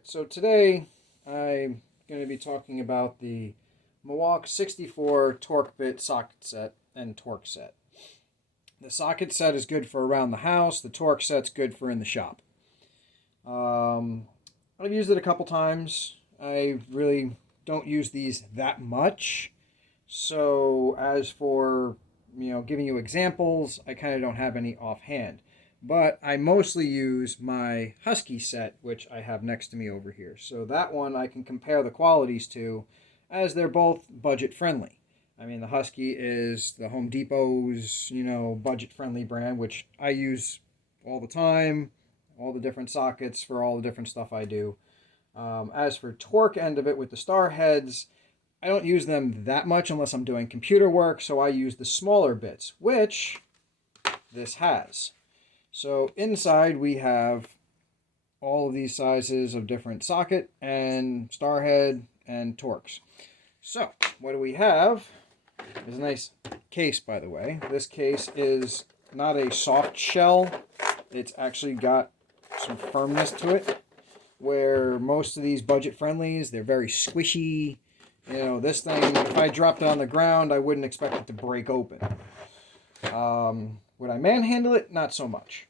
Alright, so today I'm going to be talking about the Mulwark 64 torque bit socket set and torque set. The socket set is good for around the house. The torque set's good for in the shop. I've used it a couple times. I really don't use these that much. So as for, giving you examples, I kind of don't have any offhand. But I mostly use my Husky set, which I have next to me over here. So that one I can compare the qualities to, as they're both budget friendly. I mean, the Husky is the Home Depot's, budget friendly brand, which I use all the time, all the different sockets for all the different stuff I do. As for torque end of it with the star heads, I don't use them that much unless I'm doing computer work, so I use the smaller bits, which this has. So inside we have all of these sizes of different socket and star head and Torx. So what do we have? Is a nice case, by the way. This case is not a soft shell. It's actually got some firmness to it, where most of these budget friendlies, they're very squishy. This thing, if I dropped it on the ground, I wouldn't expect it to break open. Would I manhandle it? Not so much.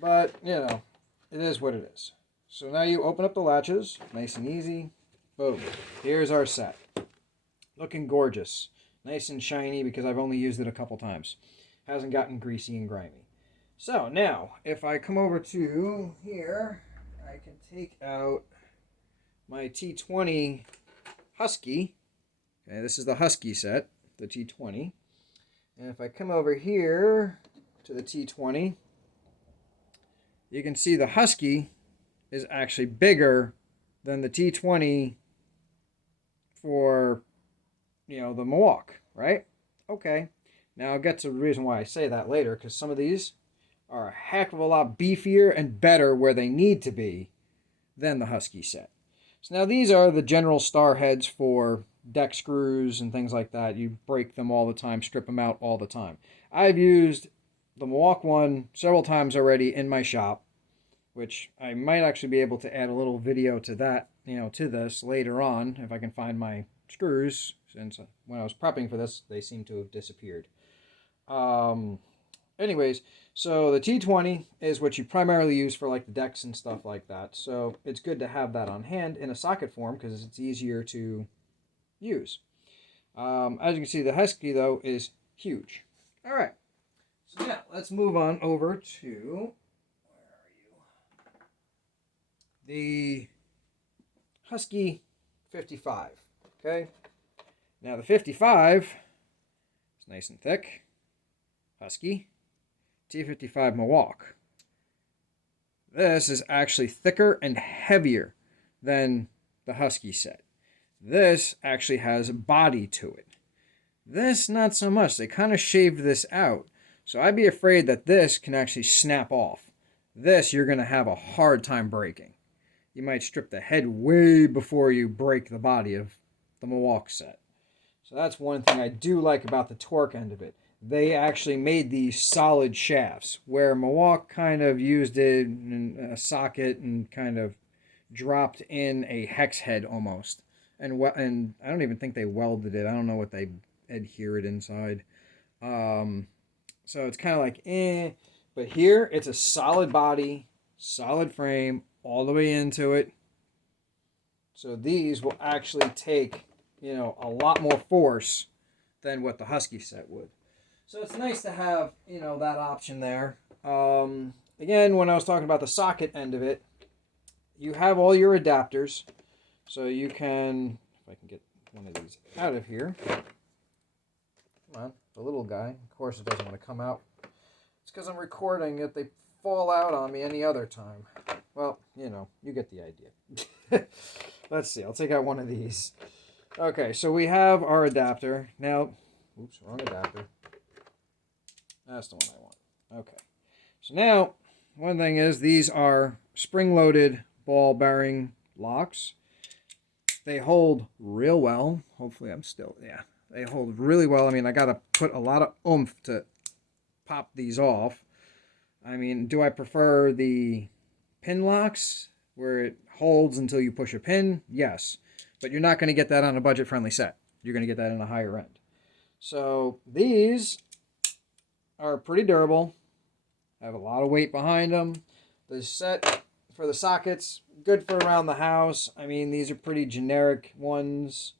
But, it is what it is. So now you open up the latches, nice and easy. Boom. Here's our set. Looking gorgeous. Nice and shiny because I've only used it a couple times. Hasn't gotten greasy and grimy. So now, if I come over to here, I can take out my T20 Husky. Okay, this is the Husky set, the T20. And if I come over here to the T20, you can see the Husky is actually bigger than the T20 for, the Mulwark, right? Okay. Now I'll get to the reason why I say that later, because some of these are a heck of a lot beefier and better where they need to be than the Husky set. So now these are the general star heads for deck screws and things like that. You break them all the time, strip them out all the time. I've used the Mulwark one several times already in my shop, which I might actually be able to add a little video to that, to this later on if I can find my screws, since when I was prepping for this, they seem to have disappeared. Anyways, so the T20 is what you primarily use for like the decks and stuff like that. So it's good to have that on hand in a socket form because it's easier to use. As you can see, the Husky, though, is huge. All right. So now let's move on over to, where are you? The Husky 55. Okay. Now the 55 is nice and thick. Husky. T55 Mulwark. This is actually thicker and heavier than the Husky set. This actually has body to it. This, not so much. They kind of shaved this out. So I'd be afraid that this can actually snap off. This, you're going to have a hard time breaking. You might strip the head way before you break the body of the Mulwark set. So that's one thing I do like about the torque end of it. They actually made these solid shafts, where Mulwark kind of used it in a socket and kind of dropped in a hex head almost. And I don't even think they welded it. I don't know what they adhere it inside. So it's kind of like, eh. But here, it's a solid body, solid frame, all the way into it. So these will actually take, a lot more force than what the Husky set would. So it's nice to have, that option there. Again, when I was talking about the socket end of it, you have all your adapters. So you can, if I can get one of these out of here. Come on, the little guy. Of course it doesn't want to come out. It's because I'm recording it. They fall out on me any other time. Well, you get the idea. Let's see, I'll take out one of these. Okay, so we have our adapter. Now, oops, wrong adapter. That's the one I want. Okay. So now, one thing is these are spring-loaded ball bearing locks. They hold real well. Hopefully they hold really well. I mean, I got to put a lot of oomph to pop these off. I mean, do I prefer the pin locks where it holds until you push a pin, yes. But you're not going to get that on a budget-friendly set. You're going to get that in a higher end. So these are pretty durable. Have a lot of weight behind them. The set for the sockets, good for around the house. I mean, these are pretty generic ones.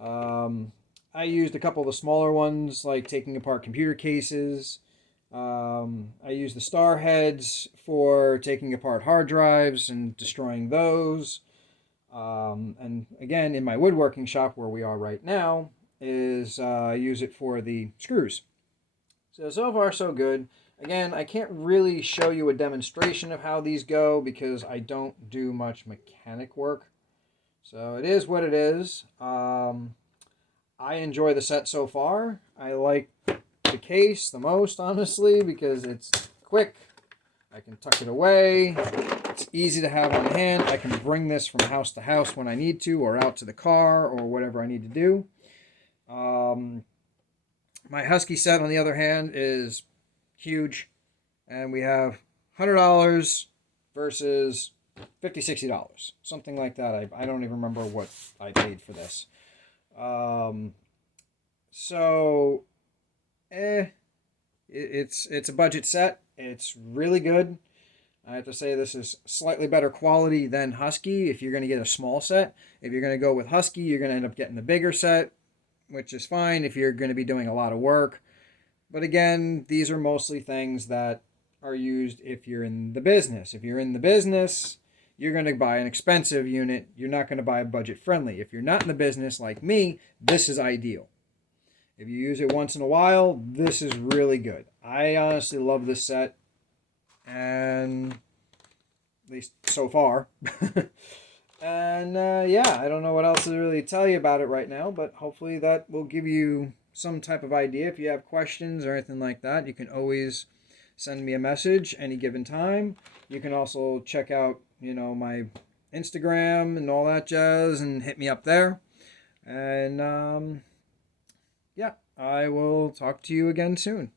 I used a couple of the smaller ones, like taking apart computer cases. I used the star heads for taking apart hard drives and destroying those. And again, in my woodworking shop where we are right now, I use it for the screws. So far so good. Again, I can't really show you a demonstration of how these go because I don't do much mechanic work. So it is what it is. I enjoy the set so far. I like the case the most, honestly, because it's quick. I can tuck it away. It's easy to have on hand. I can bring this from house to house when I need to, or out to the car, or whatever I need to do. My Husky set, on the other hand, is huge. And we have $100 versus $50, $60. Something like that. I don't even remember what I paid for this. It's a budget set. It's really good. I have to say this is slightly better quality than Husky if you're going to get a small set. If you're going to go with Husky, you're going to end up getting the bigger set, which is fine if you're going to be doing a lot of work. But again, these are mostly things that are used if you're in the business. If you're in the business, you're going to buy an expensive unit. You're not going to buy a budget-friendly. If you're not in the business like me, this is ideal. If you use it once in a while, this is really good. I honestly love this set, and at least so far. And yeah, I don't know what else to really tell you about it right now, but hopefully that will give you some type of idea. If you have questions or anything like that, you can always send me a message any given time. You can also check out, my Instagram and all that jazz and hit me up there. And yeah, I will talk to you again soon.